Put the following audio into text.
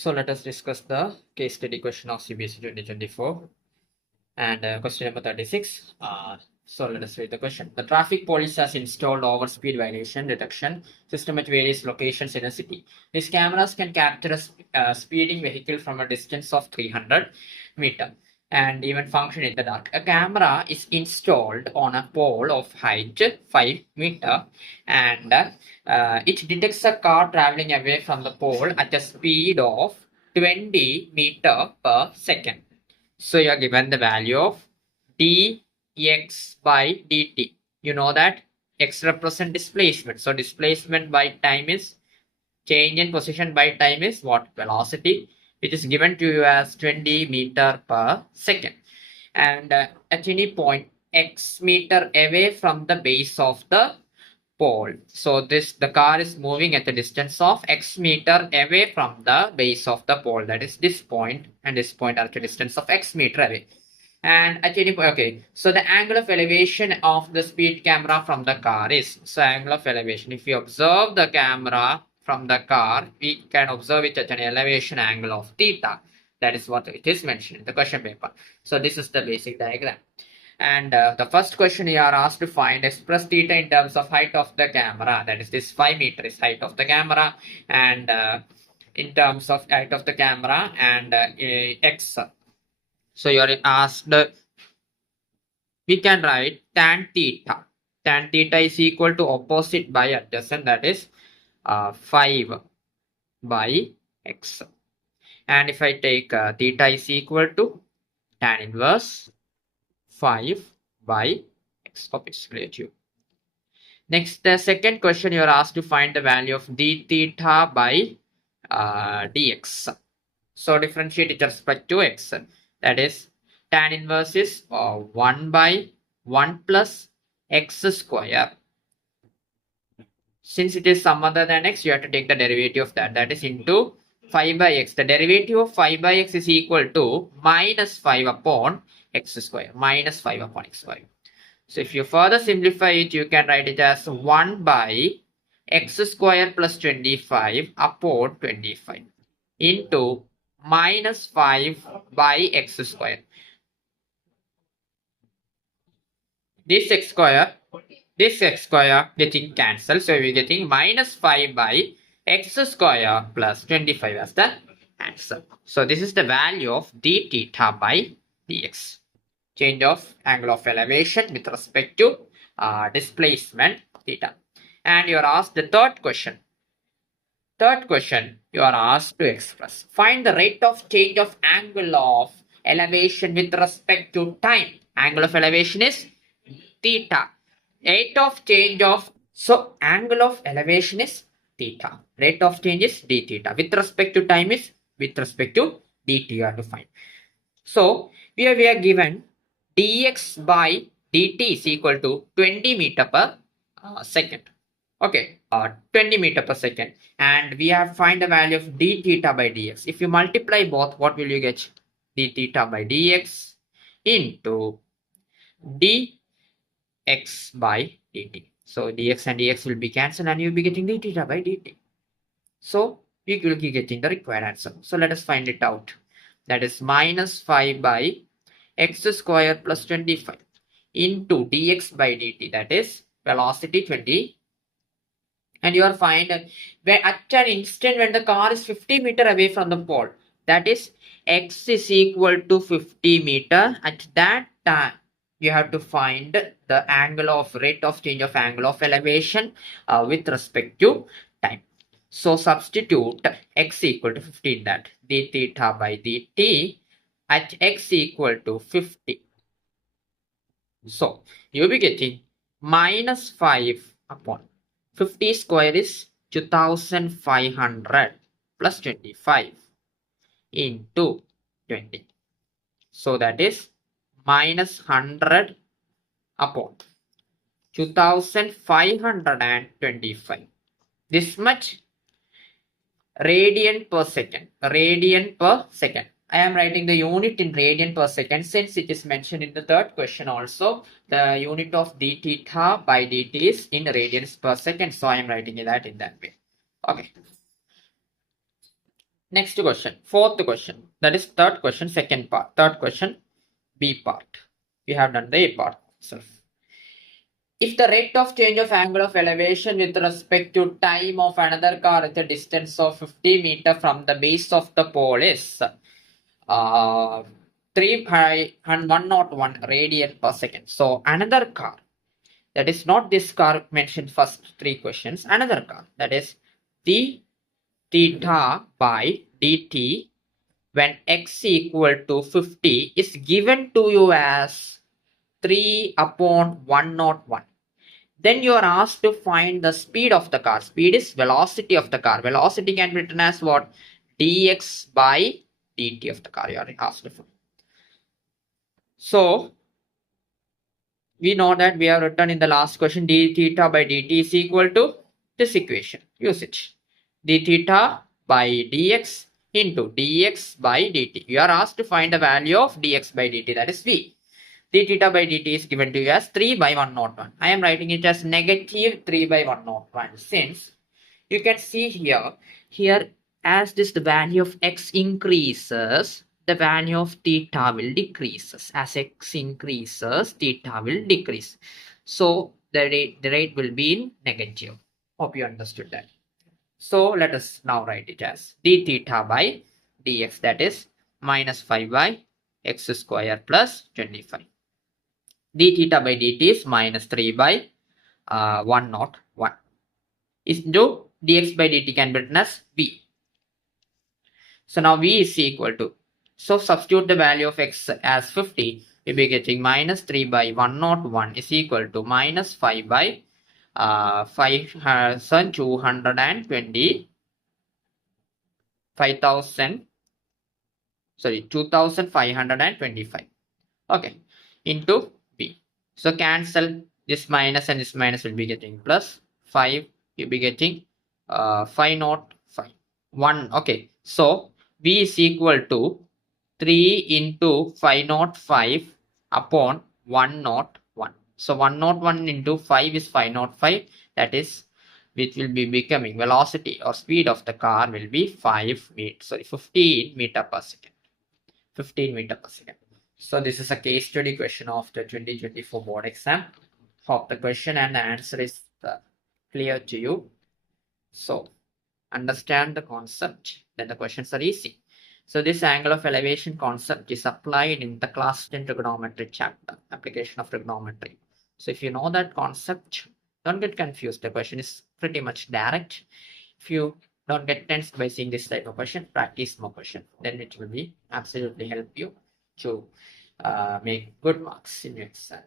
So let us discuss the case study question of CBSE 2024 and question number 36. So let us read the question. The traffic police has installed overspeed violation detection system at various locations in a city. These cameras can capture a speeding vehicle from a distance of 300 meter and even function in the dark. A camera is installed on a pole of height 5 meter and it detects a car traveling away from the pole at a speed of 20 meter per second. So you are given the value of dx by dt. You know that x represent displacement. So displacement by time is change in position by time is what? Velocity, which is given to you as 20 meter per second. And at any point x meter away from the base of the pole. So the car is moving at a distance of x meter away from the base of the pole. That is this point and this point are at a distance of x meter away. And at any point, okay, so the angle of elevation of the speed camera from the car is, so angle of elevation, if you observe the camera from the car, we can observe it at an elevation angle of theta. That is what it is mentioned in the question paper. So this is the basic diagram. And the first question you are asked to find, express theta in terms of height of the camera. That is this 5 meter is height of the camera, and in terms of height of the camera and x. So you are asked, we can write tan theta. Tan theta is equal to opposite by adjacent, that is 5 by x. And if I take theta is equal to tan inverse 5 by x. Hope it's clear to you. Next, the second question you are asked to find the value of d theta by dx. So differentiate with respect to x. That is tan inverse is 1 by 1 plus x square. Since it is some other than x, you have to take the derivative of that. That is into 5 by x. The derivative of 5 by x is equal to minus 5 upon x square. Minus 5 upon x square. So if you further simplify it, you can write it as 1 by x square plus 25 upon 25 into minus 5 by x square. This x square getting cancelled. So we're getting minus 5 by x square plus 25 as the answer. So this is the value of d theta by dx. Change of angle of elevation with respect to displacement theta. And you are asked the third question. Third question, you are asked to express. Find the rate of change of angle of elevation with respect to time. Angle of elevation is theta. Rate of change of, so angle of elevation is theta. Rate of change is d theta. With respect to time is with respect to dt you have to find. So here we are given dx by dt is equal to 20 meter per second. Okay, 20 meter per second. And we have find the value of d theta by dx. If you multiply both, what will you get? D theta by dx into dx by dt. So dx and dx will be cancelled and you'll be getting d theta by dt. So we will be getting the required answer. So let us find it out. That is minus 5 by x square plus 25 into dx by dt. That is velocity 20. And you are find where at an instant when the car is 50 meter away from the pole, that is x is equal to 50 meter. At that time, you have to find the angle of rate of change of angle of elevation with respect to time. So substitute x equal to 50 in that. D theta by dt at x equal to 50. So you'll be getting minus 5 upon 50 square is 2500 plus 25 into 20. So that is minus 100 upon 2525. This much radian per second. Radian per second. I am writing the unit in radian per second since it is mentioned in the third question also. The unit of d theta by dt is in radians per second. So I am writing that in that way. Okay. Next question, fourth question. That is third question, second part. Third question, B part. We have done the A part itself. If the rate of change of angle of elevation with respect to time of another car at a distance of 50 meter from the base of the pole is 3 by 101 radian per second. So another car, that is not this car mentioned first three questions, another car, that is d theta by dt when x equal to 50 is given to you as 3 upon 101. Then you are asked to find the speed of the car. Speed is velocity of the car. Velocity can be written as what? Dx by dt of the car you are asked for. So we know that we have written in the last question d theta by dt is equal to this equation. Use it. D theta by dx into dx by dt. You are asked to find the value of dx by dt, that is v. D theta by dt is given to you as 3 by 101. I am writing it as negative 3 by 101 since you can see here as this the value of x increases, the value of theta will decreases. As x increases, theta will decrease. So the rate will be in negative. Hope you understood that. So let us now write it as d theta by dx, that is minus 5 by x square plus 25. D theta by dt is minus 3 by 101 into dx by dt can be written as v. So now v is equal to, so substitute the value of x as 50, we'll be getting minus 3 by 101 is equal to minus 5 by 5,220, 2,525. Okay, into b. So cancel this minus and this minus will be getting plus 5. You'll be getting 505. 1. Okay, so v is equal to 3 into 505 upon 101. So 101 into 5 is 505. That is, which will be becoming velocity or speed of the car will be 15 meter per second. 15 meter per second. So this is a case study question of the 2024 board exam. Hope the question and the answer is clear to you. So understand the concept, then the questions are easy. So this angle of elevation concept is applied in the class 10 trigonometry chapter, application of trigonometry. So if you know that concept, don't get confused. The question is pretty much direct. If you don't get tensed by seeing this type of question, practice more question. Then it will be absolutely help you to make good marks in your exam.